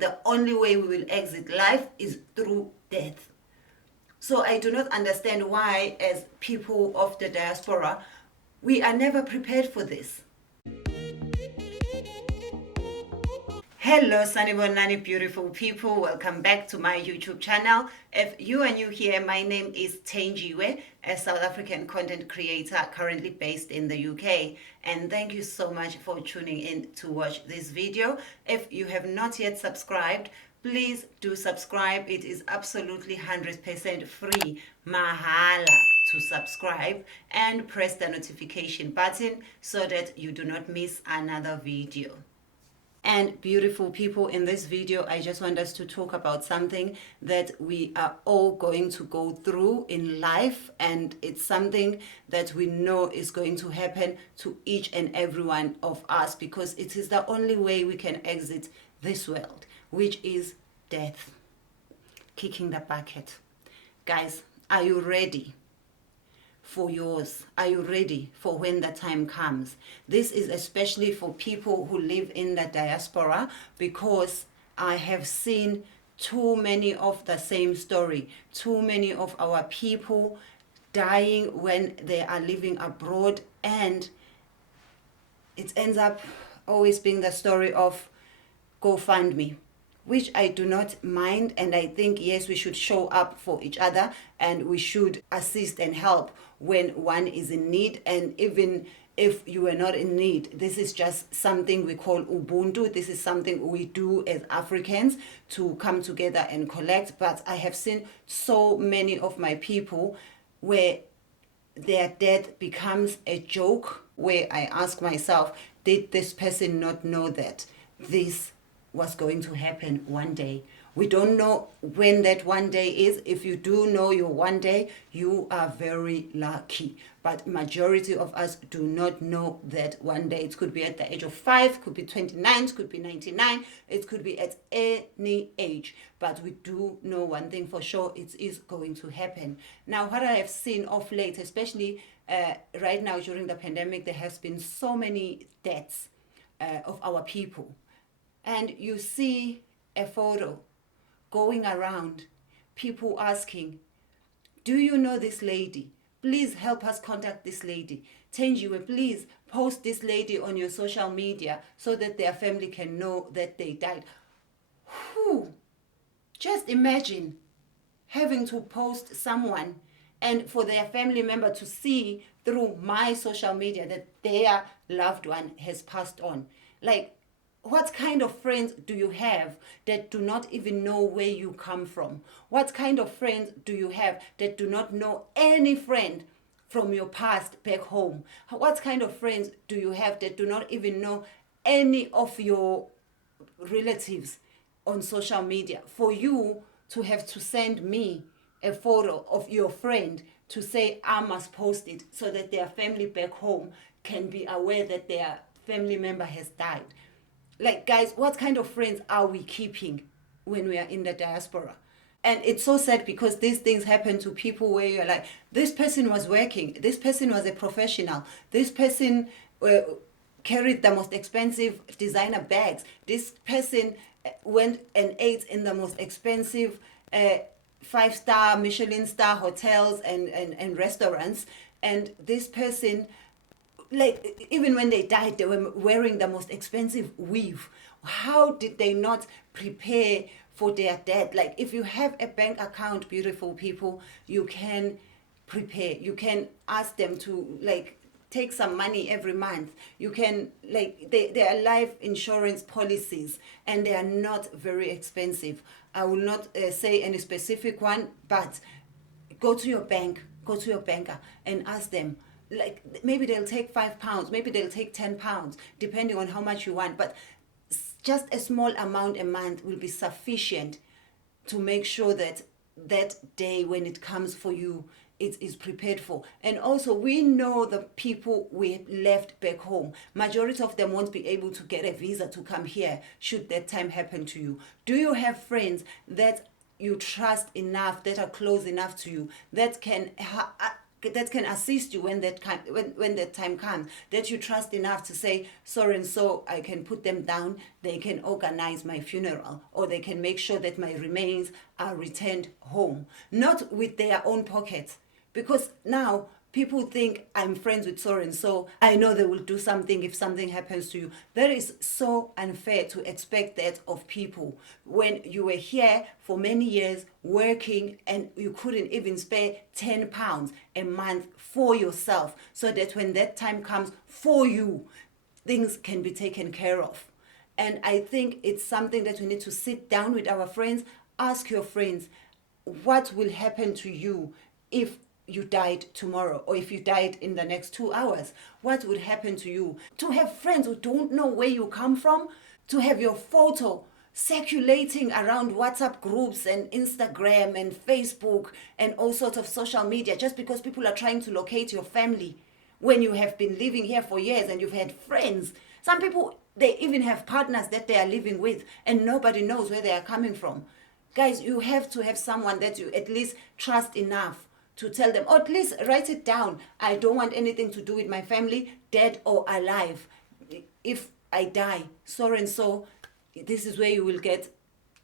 the only way we will exit life is through death. So I do not understand why, as people of the diaspora, we are never prepared for this. Hello Sanibonani beautiful people, welcome back to my YouTube channel. If you are new here, my name is Thenjiwe, a South African content creator currently based in the UK, and thank you so much for tuning in to watch this video. If you have not yet subscribed, please do subscribe. It is absolutely 100% free, mahala, to subscribe, and press the notification button so that you do not miss another video. And beautiful people, in this video I just want us to talk about something that we are all going to go through in life, and it's something that we know is going to happen to each and every one of us, because it is the only way we can exit this world, which is death. Kicking the bucket. Guys, are you ready for yours? Are you ready for when the time comes? This is especially for people who live in the diaspora, because I have seen too many of the same story, too many of our people dying when they are living abroad, and it ends up always being the story of GoFundMe, which I do not mind, and I think, yes, we should show up for each other and we should assist and help when one is in need. And even if you are not in need, this is just something we call Ubuntu. This is something we do as Africans to come together and collect. But I have seen so many of my people where their death becomes a joke, where I ask myself, did this person not know that this was going to happen one day? We don't know when that one day is. If you do know your one day, you are very lucky. But majority of us do not know that one day. It could be at the age of 5, could be 29, it could be 99, it could be at any age. But we do know one thing for sure, it is going to happen. Now, what I have seen of late, especially right now during the pandemic, there has been so many deaths of our people. And you see a photo going around, people asking, do you know this lady? Please help us contact this lady. Thenjiwe, please post this lady on your social media so that their family can know that they died. Whew. Just imagine having to post someone and for their family member to see through my social media that their loved one has passed on. Like, what kind of friends do you have that do not even know where you come from? What kind of friends do you have that do not know any friend from your past back home? What kind of friends do you have that do not even know any of your relatives on social media? For you to have to send me a photo of your friend to say, I must post it so that their family back home can be aware that their family member has died. Like, guys, what kind of friends are we keeping when we are in the diaspora? And it's so sad, because these things happen to people where you're like, this person was working, this person was a professional, this person carried the most expensive designer bags, this person went and ate in the most expensive 5-star Michelin star hotels and restaurants, and this person, like, even when they died, they were wearing the most expensive weave. How did they not prepare for their death? Like, if you have a bank account, beautiful people, you can prepare. You can ask them to, like, take some money every month. You can, like, they are life insurance policies, and they are not very expensive. I will not say any specific one, but go to your bank, go to your banker and ask them. Like, maybe they'll take £5, maybe they'll take £10, depending on how much you want. But just a small amount a month will be sufficient to make sure that that day when it comes for you, it is prepared for. And also, we know the people we left back home, majority of them won't be able to get a visa to come here should that time happen to you. Do you have friends that you trust enough, that are close enough to you, that can that can assist you when when that time comes, that you trust enough to say, so and so, I can put them down, they can organize my funeral, or they can make sure that my remains are returned home, not with their own pockets. Because now people think, I'm friends with so and so, I know they will do something if something happens to you. That is so unfair to expect that of people when you were here for many years working and you couldn't even spare £10 a month for yourself, so that when that time comes for you, things can be taken care of. And I think it's something that we need to sit down with our friends, ask your friends, what will happen to you if you died tomorrow, or if you died in the next 2 hours? What would happen to you? To have friends who don't know where you come from, to have your photo circulating around WhatsApp groups and Instagram and Facebook and all sorts of social media, just because people are trying to locate your family when you have been living here for years and you've had friends. Some people, they even have partners that they are living with and nobody knows where they are coming from. Guys, you have to have someone that you at least trust enough to tell them, or at least write it down. I don't want anything to do with my family, dead or alive. If I die, so and so, this is where you will get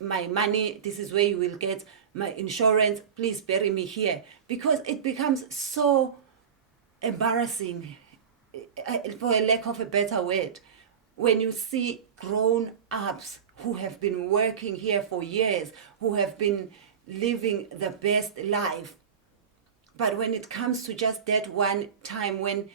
my money. This is where you will get my insurance. Please bury me here. Because it becomes so embarrassing, for a lack of a better word, when you see grown-ups who have been working here for years, who have been living the best life. But when it comes to just that one time when,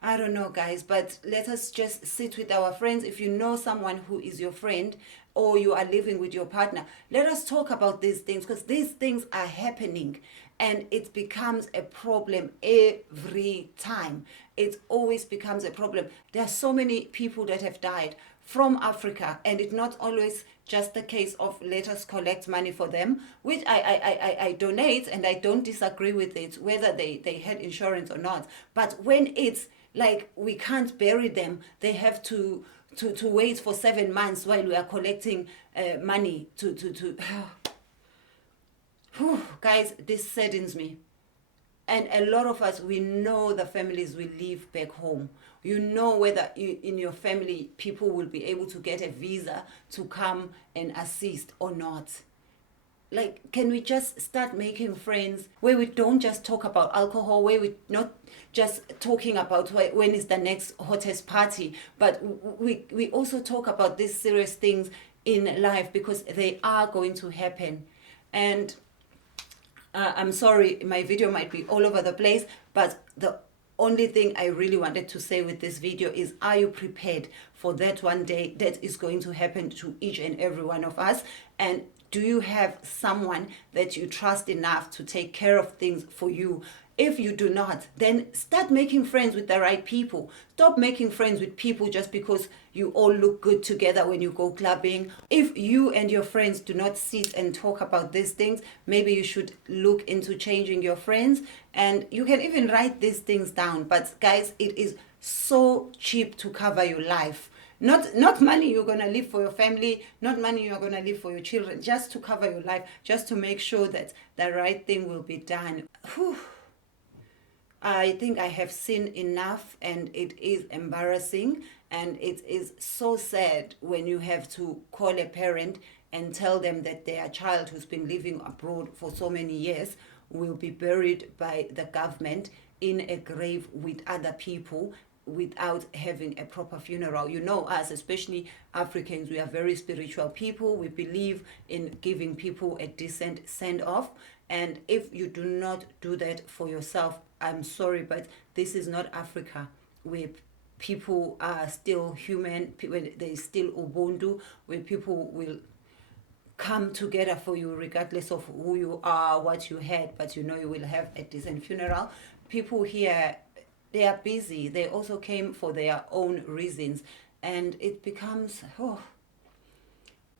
I don't know, guys, but let us just sit with our friends. If you know someone who is your friend, or you are living with your partner, let us talk about these things, because these things are happening and it becomes a problem every time. It always becomes a problem. There are so many people that have died from Africa, and it's not always just the case of let us collect money for them, which I donate, and I don't disagree with it, whether they had insurance or not. But when it's like we can't bury them, they have to wait for 7 months while we are collecting money to guys, this saddens me. And a lot of us, we know the families we leave back home. You know whether in your family people will be able to get a visa to come and assist or not. Like, can we just start making friends where we don't just talk about alcohol, where we're not just talking about when is the next hottest party, but we also talk about these serious things in life, because they are going to happen. And I'm sorry, my video might be all over the place, but the only thing I really wanted to say with this video is, are you prepared for that one day that is going to happen to each and every one of us? And do you have someone that you trust enough to take care of things for you? If you do not, then start making friends with the right people. Stop making friends with people just because you all look good together when you go clubbing. If you and your friends do not sit and talk about these things, maybe you should look into changing your friends. And you can even write these things down. But guys, it is so cheap to cover your life. Not money you're going to leave for your family, not money you're going to leave for your children, just to cover your life, just to make sure that the right thing will be done. Whew. I think I have seen enough, and it is embarrassing, and it is so sad when you have to call a parent and tell them that their child who's been living abroad for so many years will be buried by the government in a grave with other people without having a proper funeral. You know us, especially Africans, we are very spiritual people. We believe in giving people a decent send-off. And if you do not do that for yourself, I'm sorry, but this is not Africa, where people are still human, when there's still Ubuntu, where people will come together for you regardless of who you are, what you had, but you know you will have a decent funeral. People here, they are busy. They also came for their own reasons, and it becomes,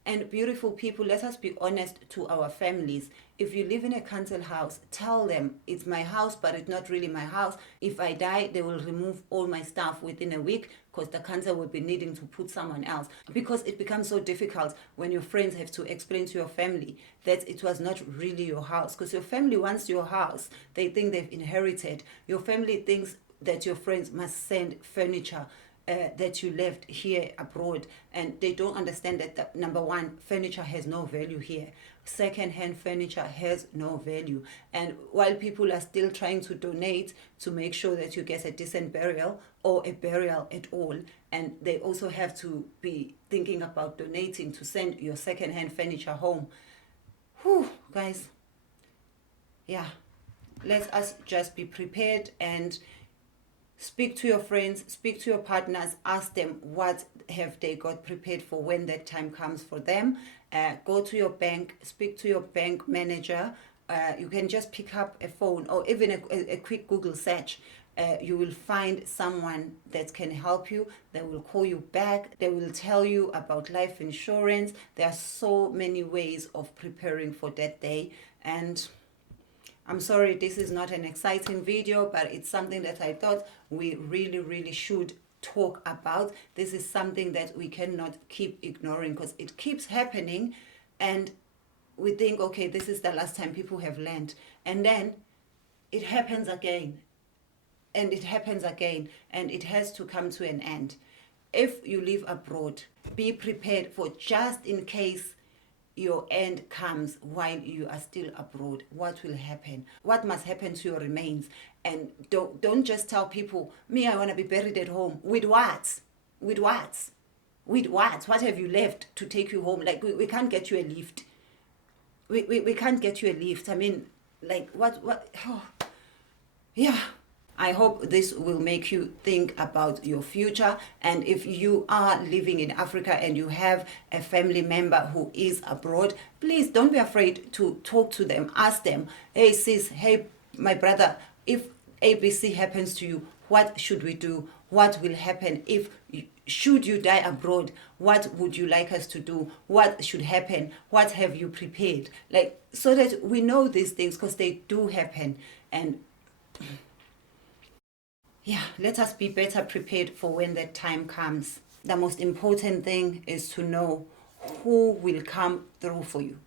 And beautiful people, let us be honest to our families. If you live in a council house, tell them it's my house, but it's not really my house. If I die, they will remove all my stuff within a week because the council will be needing to put someone else. Because it becomes so difficult when your friends have to explain to your family that it was not really your house. Because your family wants your house. They think they've inherited. Your family thinks that your friends must send furniture that you left here abroad, and they don't understand that number one, furniture has no value here. Second-hand furniture has no value, and while people are still trying to donate to make sure that you get a decent burial or a burial at all, and they also have to be thinking about donating to send your second-hand furniture home. Whew, guys, yeah, let us just be prepared and speak to your friends, speak to your partners, ask them what have they got prepared for when that time comes for them. Go to your bank, speak to your bank manager. You can just pick up a phone or even a quick Google search. You will find someone that can help you. They will call you back. They will tell you about life insurance. There are so many ways of preparing for that day. And I'm sorry, this is not an exciting video, but it's something that I thought we really should talk about. This is something that we cannot keep ignoring because it keeps happening, and we think, okay, this is the last time people have learned. And then it happens again, and it happens again, and it has to come to an end. If you live abroad, be prepared for just in case your end comes while you are still abroad. What will happen? What must happen to your remains? And don't just tell people, me, I want to be buried at home. With what? With what? With what? What have you left to take you home? Like, we can't get you a lift. We can't get you a lift. I mean, like, what? Oh. Yeah. I hope this will make you think about your future. And if you are living in Africa and you have a family member who is abroad, please don't be afraid to talk to them. Ask them, hey sis, hey my brother, if ABC happens to you, what should we do? What will happen if should you die abroad? What would you like us to do? What should happen? What have you prepared? Like, so that we know these things, because they do happen. And yeah, let us be better prepared for when that time comes. The most important thing is to know who will come through for you.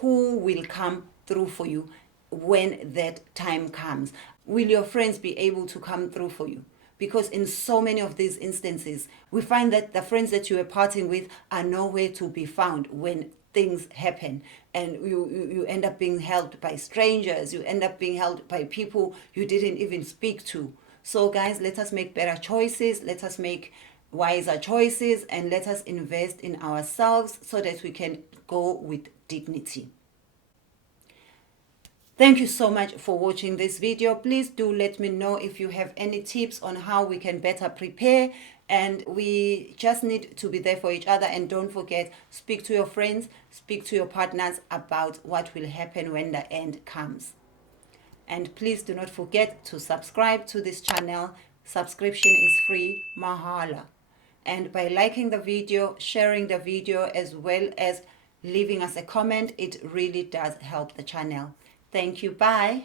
Who will come through for you when that time comes? Will your friends be able to come through for you? Because in so many of these instances, we find that the friends that you are parting with are nowhere to be found when things happen, and you end up being helped by strangers. You end up being helped by people you didn't even speak to. So guys, let us make better choices, let us make wiser choices, and let us invest in ourselves so that we can go with dignity. Thank you so much for watching this video. Please do let me know if you have any tips on how we can better prepare. And we just need to be there for each other. And don't forget, speak to your friends, speak to your partners about what will happen when the end comes. And please do not forget to subscribe to this channel. Subscription is free, mahala. And by liking the video, sharing the video, as well as leaving us a comment, it really does help the channel. Thank you. Bye.